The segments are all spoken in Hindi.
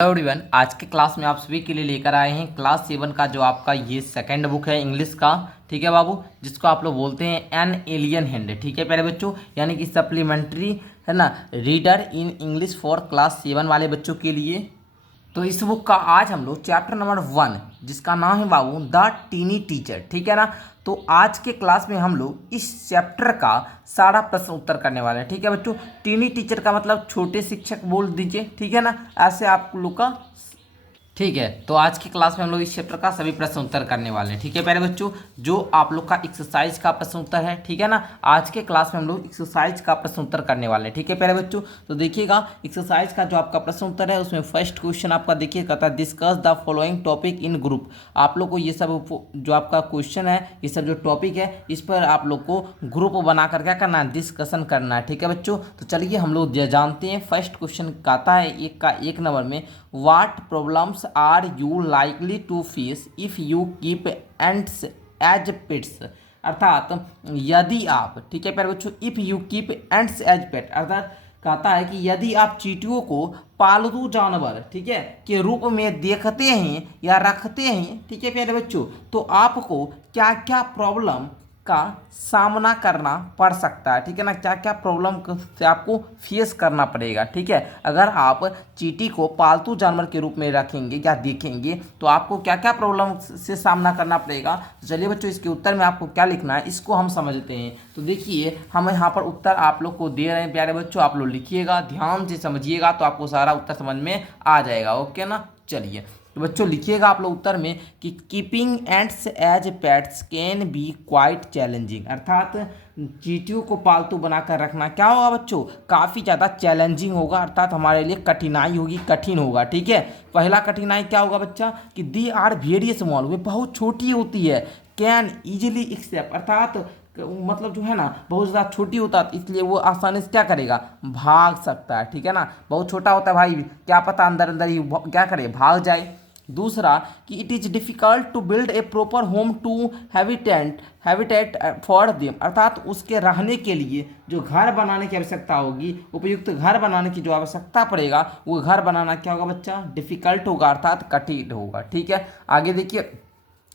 हेलो एवरीवन, आज के क्लास में आप सभी के लिए लेकर आए हैं क्लास 7 का जो आपका ये सेकंड बुक है इंग्लिश का। ठीक है बाबू, जिसको आप लोग बोलते हैं एन एलियन हैंड। ठीक है प्यारे बच्चों, यानी कि सप्लीमेंट्री है ना, reader in English for class 7 वाले बच्चों के लिए। तो इस बुक का आज हम लोग चैप्टर नंबर 1, जिसका नाम है बाबू द टीनी टीचर। ठीक है ना। तो आज के क्लास में हम लोग इस चैप्टर का सारा प्रश्न उत्तर करने वाले हैं। ठीक है बच्चों, टीनी टीचर का मतलब छोटे शिक्षक बोल दीजिए। ठीक है ना, ऐसे आप लोग का ठीक है। तो आज की क्लास में हम लोग इस चैप्टर का सभी प्रश्न उत्तर करने वाले हैं। ठीक है प्यारे बच्चों, जो आप लोग का एक्सरसाइज का प्रश्न उत्तर है। ठीक है ना, आज के क्लास में हम लोग एक्सरसाइज का प्रश्न उत्तर करने वाले हैं। ठीक है प्यारे बच्चों, तो देखिएगा एक्सरसाइज का जो आपका प्रश्न उत्तर है उसमें फर्स्ट क्वेश्चन आपका देखिए कहता है discuss the following topic in group. आप लोग को ये सब जो आपका क्वेश्चन है, ये सब जो टॉपिक है, इस पर आप लोग को ग्रुप बनाकर क्या करना है, डिस्कशन करना है। ठीक है बच्चों, तो चलिए हम लोग जानते हैं। फर्स्ट क्वेश्चन कहता है एक का 1 नंबर में, what problems are you likely to face if you keep ants as pets. अर्थात यदि आप, ठीक है प्यारे बच्चों, if you keep ants as pet, अर्थात कहता है कि यदि आप चींटियों को पालतू जानवर, ठीक है, के रूप में देखते हैं या रखते हैं, ठीक है प्यारे बच्चों, तो आपको क्या क्या प्रॉब्लम का सामना करना पड़ सकता है। ठीक है ना, क्या क्या प्रॉब्लम से आपको फेस करना पड़ेगा। ठीक है, अगर आप चींटी को पालतू जानवर के रूप में रखेंगे या देखेंगे तो आपको क्या क्या प्रॉब्लम से सामना करना पड़ेगा। तो चलिए बच्चों, इसके उत्तर में आपको क्या लिखना है इसको हम समझते हैं। तो देखिए, हम यहाँ पर उत्तर आप लोग को दे रहे हैं प्यारे बच्चों, आप लोग लिखिएगा, ध्यान से समझिएगा तो आपको सारा उत्तर समझ में आ जाएगा। ओके ना, चलिए तो बच्चों लिखिएगा आप लोग उत्तर में कि keeping ants as pets can be quite challenging. अर्थात चींटियों को पालतू बनाकर रखना क्या होगा बच्चों, काफ़ी ज़्यादा चैलेंजिंग होगा, अर्थात हमारे लिए कठिनाई होगी, कठिन होगा। ठीक है, पहला कठिनाई क्या होगा बच्चा कि दी आर वेरी स्मॉल, वे बहुत छोटी होती है। कैन ईजिली एक्सेप्ट, अर्थात मतलब जो है ना बहुत ज़्यादा छोटी होता है, इसलिए वो आसानी से क्या करेगा, भाग सकता है। ठीक है ना, बहुत छोटा होता है भाई, क्या पता अंदर अंदर ही क्या करे, भाग जाए। दूसरा कि it is difficult to build a proper home to habitat for them, अर्थात उसके रहने के लिए जो घर बनाने की आवश्यकता होगी, उपयुक्त घर बनाने की जो आवश्यकता पड़ेगा, वो घर बनाना क्या होगा बच्चा, डिफ़िकल्ट होगा, अर्थात कठिन होगा। ठीक है, आगे देखिए,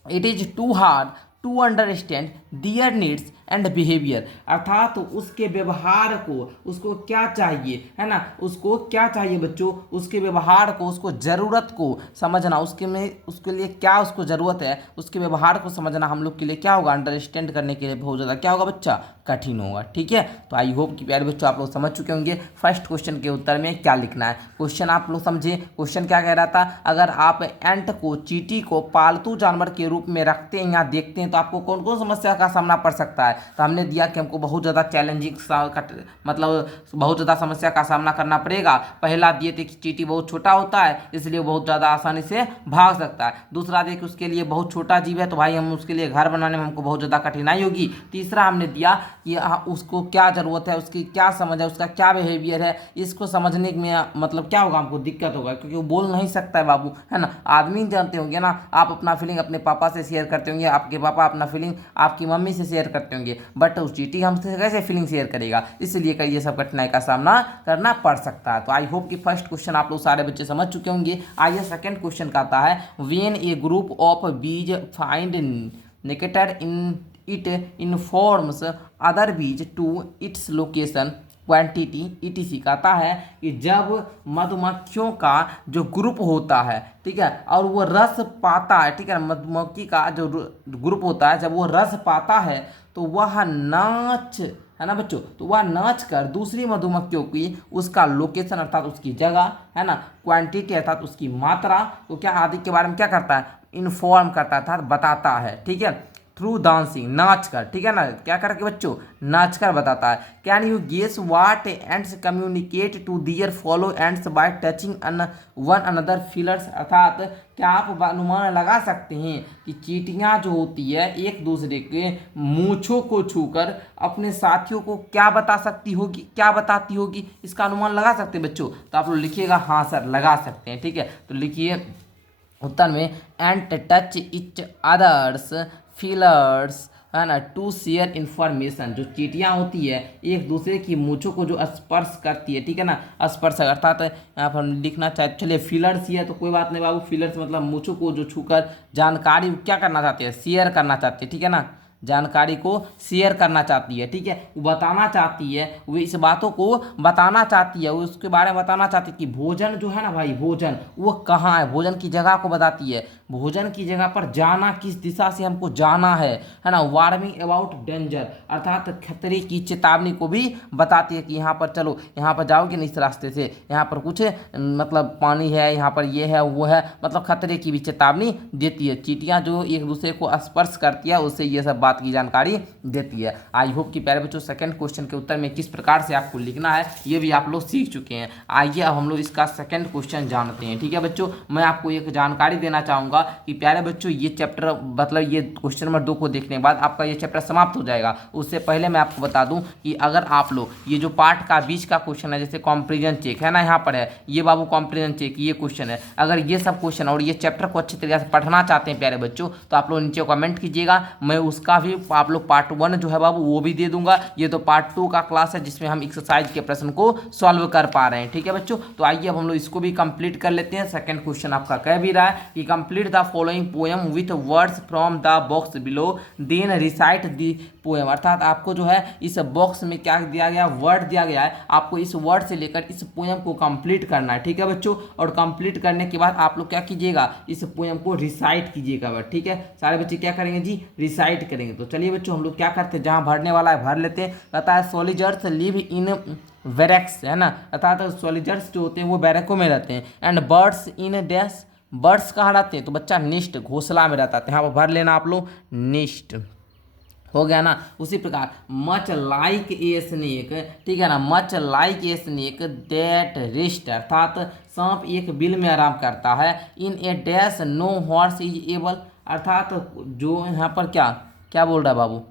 it is too hard to understand their needs and behaviour, अर्थात उसके व्यवहार को, उसको क्या चाहिए है ना, उसको क्या चाहिए बच्चों, उसके व्यवहार को, उसको ज़रूरत को समझना, उसके में उसके लिए क्या उसको ज़रूरत है, उसके व्यवहार को समझना हम लोग के लिए क्या होगा, अंडरस्टैंड करने के लिए बहुत ज़्यादा क्या होगा बच्चा, कठिन होगा। ठीक है, तो आई होप कि प्यारे बच्चों आप लोग समझ चुके होंगे फर्स्ट क्वेश्चन के उत्तर में क्या लिखना है। क्वेश्चन आप लोग समझे, क्वेश्चन क्या कह रहा था, अगर आप एंट को, चींटी को पालतू जानवर के रूप में रखते हैं या देखते हैं तो आपको कौन कौन समस्या का सामना पड़ सकता है। तो हमने दिया कि हमको बहुत ज़्यादा चैलेंजिंग मतलब बहुत ज़्यादा समस्या का सामना करना पड़ेगा। पहला दिए थे कि चींटी बहुत छोटा होता है, इसलिए बहुत ज़्यादा आसानी से भाग सकता है। दूसरा दिए कि उसके लिए बहुत छोटा जीव है, तो भाई हम उसके लिए घर बनाने में हमको बहुत ज़्यादा कठिनाई होगी। तीसरा हमने दिया कि उसको क्या ज़रूरत है, उसकी क्या समझ है, उसका क्या बिहेवियर है, इसको समझने में मतलब क्या होगा, हमको दिक्कत होगा, क्योंकि वो बोल नहीं सकता है बाबू, है ना। आदमी जानते होंगे ना, आप अपना फीलिंग अपने पापा से शेयर करते होंगे, आपके पापा अपना फीलिंग आपकी मम्मी से शेयर करते होंगे, बट उस चींटी हमसे कैसे फीलिंग शेयर करेगा, इसलिए ये सब कठिनाई का सामना करना पड़ सकता है। तो आई होप कि फर्स्ट क्वेश्चन आप लोग सारे बच्चे समझ चुके होंगे। आइए सेकंड क्वेश्चन का आता है, when a group of bees find nectar in it informs other bees to its location quantity etc, कहता है कि जब मधुमक्खियों का जो ग्रुप होता है, ठीक है, और वो रस पाता है, ठीक है, मधुमक्खी का जो ग्रुप होता है, जब वो रस पाता है तो वह नाच, है ना बच्चों, तो वह नाच कर दूसरी मधुमक्खियों की उसका लोकेशन अर्थात उसकी जगह, है ना, क्वांटिटी अर्थात उसकी मात्रा को क्या आदि के बारे में क्या करता है, इन्फॉर्म करता है अर्थात बताता है। ठीक है, थ्रू डांसिंग, नाच कर, ठीक है ना, क्या करके बच्चों, नाच कर बताता है। Can you guess what ants communicate to their fellow ants by touching one another feelers, अर्थात क्या आप अनुमान लगा सकते हैं कि चींटियां जो होती है एक दूसरे के मूंछों को छूकर अपने साथियों को क्या बता सकती होगी, क्या बताती होगी, इसका अनुमान लगा सकते हैं बच्चों। तो आप लोग लिखिएगा हाँ सर लगा सकते हैं। ठीक है, तो लिखिए उत्तर में, and touch each others feelers है ना, टू शेयर इन्फॉर्मेशन। जो चींटियाँ होती है एक दूसरे की मूंछों को जो स्पर्श करती है, ठीक है ना, स्पर्श अर्थात यहाँ पर हम लिखना चाहते, चलिए फीलर्स ही है तो कोई बात नहीं बाबू, फीलर्स मतलब मूंछों को जो छूकर जानकारी क्या करना चाहते हैं, शेयर करना चाहते हैं, ठीक है ना, जानकारी को शेयर करना चाहती है, ठीक है, वो बताना चाहती है, वो इस बातों को बताना चाहती है, वो उसके बारे में बताना चाहती है कि भोजन जो है ना भाई, भोजन वो कहाँ है, भोजन की जगह को बताती है, भोजन की जगह पर जाना किस दिशा से हमको जाना है ना, वार्निंग अबाउट डेंजर अर्थात खतरे की चेतावनी को भी बताती है कि यहाँ पर चलो, यहाँ पर जाओगे नहीं इस रास्ते से, यहाँ पर कुछ मतलब पानी है, यहाँ पर ये है वो है, मतलब खतरे की भी चेतावनी देती है। चींटियाँ जो एक दूसरे को स्पर्श करती है उससे ये सब बात की जानकारी देती है। आई होप कि प्यारे बच्चों सेकंड क्वेश्चन के उत्तर में किस प्रकार से आपको लिखना है ये भी आप लोग सीख चुके हैं। आइए अब हम लोग इसका सेकंड क्वेश्चन जानते हैं, ठीक है बच्चों। मैं आपको एक जानकारी देना चाहूँगा कि प्यारे बच्चों ये चैप्टर मतलब ये क्वेश्चन नंबर 2 को देखने के बाद आपका ये चैप्टर समाप्त हो जाएगा। उससे पहले मैं आपको बता दूं कि अगर आप लोग ये जो पार्ट का बीच का क्वेश्चन है जैसे कॉम्प्रिजन चेक है ना, यहाँ पर है ये बाबू कॉम्प्रिजन चेक ये क्वेश्चन है, अगर ये सब क्वेश्चन और ये चैप्टर को अच्छी तरीके से पढ़ना चाहते हैं प्यारे बच्चों तो आप लोग नीचे कमेंट कीजिएगा, मैं उसका भी आप लोग पार्ट 1 जो है बाबू वो भी दे दूंगा। ये तो पार्ट 2 का क्लास है जिसमें हम एक्सरसाइज के प्रश्न को सॉल्व कर पा रहे हैं, ठीक है बच्चों। तो आइए अब हम लोग इसको भी कंप्लीट कर लेते हैं। सेकंड क्वेश्चन आपका कह भी रहा है कि complete the following poem with words from the box below then recite the poem, अर्थात आपको जो है इस बॉक्स में क्या दिया गया, वर्ड दिया गया है, आपको इस वर्ड से लेकर इस पोएम को कंप्लीट करना है, ठीक है बच्चों। और कंप्लीट करने के बाद आप लोग क्या कीजिएगा, इस पोएम को रिसाइट कीजिएगा, ठीक है। सारे बच्चे क्या करेंगे जी, रिसाइट करेंगे। तो चलिए बच्चों हम लोग क्या करते हैं, जहाँ भरने वाला है भर लेते हैं। कहता है सोल्जर्स लिव इन बैरक्स, है ना, अर्थात सोल्जर्स जो होते हैं वो बैरकों में रहते हैं। And birds in dash, birds कहाँ रहते हैं तो बच्चा निस्ट, घोंसला में रहता है। यहाँ पर भर लेना आप लोग निस्ट, हो गया ना। उसी प्रकार मच लाइक ए स्नेक, ठीक है ना, much like a snake that rest, अर्थात सांप एक बिल में आराम करता है। In a dash no horse is able, अर्थात जो यहाँ पर क्या क्या बोल रहा है बाबू,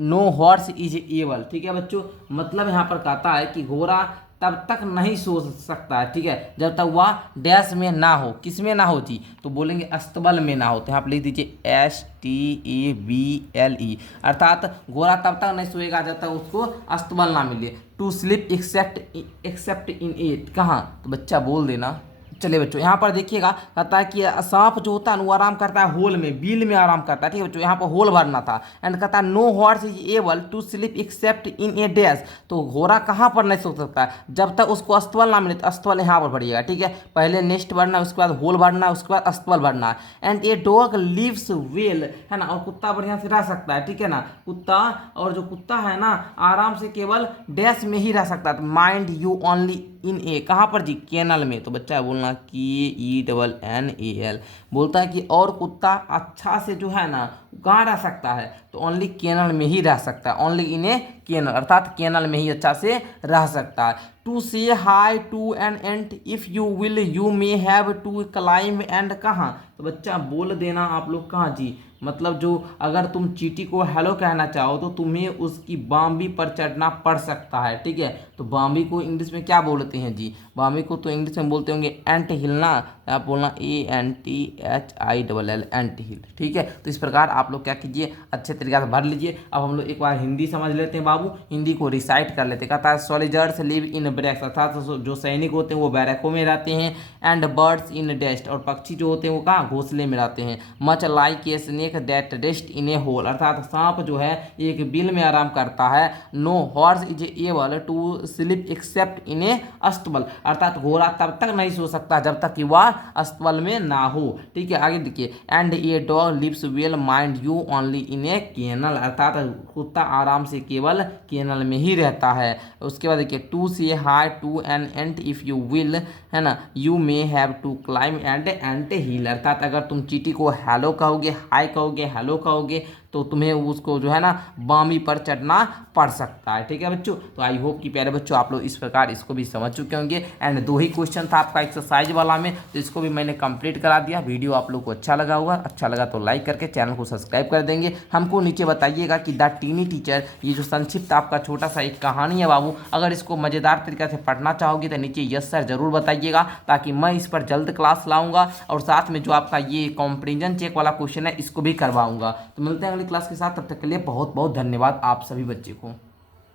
नो हॉर्स इज एबल, ठीक है बच्चों। मतलब यहाँ पर कहता है कि घोड़ा तब तक नहीं सो सकता है, ठीक है, जब तक वह डैश में ना हो, किस में ना हो जी, तो बोलेंगे अस्तबल में ना हो। तो यहाँ पर लिख दीजिए STABLE, अर्थात घोड़ा तब तक नहीं सोएगा जब तक उसको अस्तबल ना मिले। To sleep except in at, कहाँ तो बच्चा बोल देना। चलिए बच्चों यहाँ पर देखिएगा, कहता है कि सांप जो होता है वो आराम करता है होल में, बिल में आराम करता है, ठीक है बच्चों। यहाँ पर होल भरना था। एंड कहता है no horse is able to sleep except in a dash, तो घोड़ा कहाँ पर नहीं सो सकता है जब तक उसको अस्तबल ना मिले, तो अस्तबल यहाँ पर भरिएगा, ठीक है। पहले नेस्ट भरना है, उसके बाद होल भरना है, उसके बाद अस्तबल भरना है। And a dog lives well, है ना, और कुत्ता बढ़िया से रह सकता है, ठीक है ना, कुत्ता, और जो कुत्ता है ना आराम से केवल डैश में ही रह सकता है। माइंड यू ओनली इन ए, कहाँ पर जी, कैनल में। तो बच्चा बोलना KENNAL, बोलता है कि और कुत्ता अच्छा से जो है ना कहाँ रह सकता है, तो ओनली कैनल में ही रह सकता है, ओनली इन ए कैनल, अर्थात कैनल में ही अच्छा से रह सकता है। टू से high to an ant if you will you may have to climb and, कहाँ तो बच्चा बोल देना आप लोग कहाँ जी, मतलब जो अगर तुम चींटी को हेलो कहना चाहो तो तुम्हें उसकी बाम्बी पर चढ़ना पड़ सकता है, ठीक है। तो बाम्बी को इंग्लिश में क्या बोलते हैं जी, बाम्बी को तो इंग्लिश में बोलते होंगे एंट हिल ना, आप बोलना ANTHILL, एंट हिल, ठीक है। तो इस प्रकार आप लोग क्या कीजिए, अच्छे तरीके से भर लीजिए। अब हम लोग एक बार हिंदी समझ लेते हैं बाबू, हिंदी को रिसाइट कर लेते हैं। कहता है सोल्जर्स लिव इन बैरक्स, अर्थात जो सैनिक होते हैं वो बैरकों में रहते हैं। एंड बर्ड्स इन नेस्ट, और पक्षी जो होते हैं वो कहाँ घोंसले में रहते हैं। Much like a snake that rest in a hole, अर्थात सांप जो है एक बिल में आराम करता है। No horse is able to sleep except in a अस्तबल, अर्थात घोड़ा तब तक नहीं सो सकता जब तक कि वह अस्तबल में ना हो, ठीक है। आगे देखिए, and a dog lives well mind you only in a kennel, अर्थात कुत्ता आराम से केवल कैनल में ही रहता है। उसके बाद देखिए, टू से high to an ant if you will, है ना, you may have to climb and hill, अर्थात अगर तुम चींटी को हेलो कहोगे, हाई कहोगे, हेलो कहोगे तो तुम्हें उसको जो है ना बामी पर चढ़ना पड़ सकता है, ठीक है बच्चों। तो आई होप कि प्यारे बच्चों आप लोग इस प्रकार इसको भी समझ चुके होंगे। एंड 2 ही क्वेश्चन था आपका एक्सरसाइज वाला में, तो इसको भी मैंने कंप्लीट करा दिया। वीडियो आप लोग को अच्छा लगा होगा, अच्छा लगा तो लाइक करके चैनल को सब्सक्राइब कर देंगे। हमको नीचे बताइएगा कि द टीनी टीचर, ये जो संक्षिप्त आपका छोटा सा एक कहानी है बाबू, अगर इसको मज़ेदार तरीके से पढ़ना चाहोगे तो नीचे यस सर जरूर बताइएगा, ताकि मैं इस पर जल्द क्लास लाऊंगा। और साथ में जो आपका ये कॉम्प्रिजन चेक वाला क्वेश्चन है इसको भी करवाऊंगा। तो मिलते हैं अगली अगली क्लास के साथ, तब तक के लिए बहुत बहुत धन्यवाद आप सभी बच्चे को।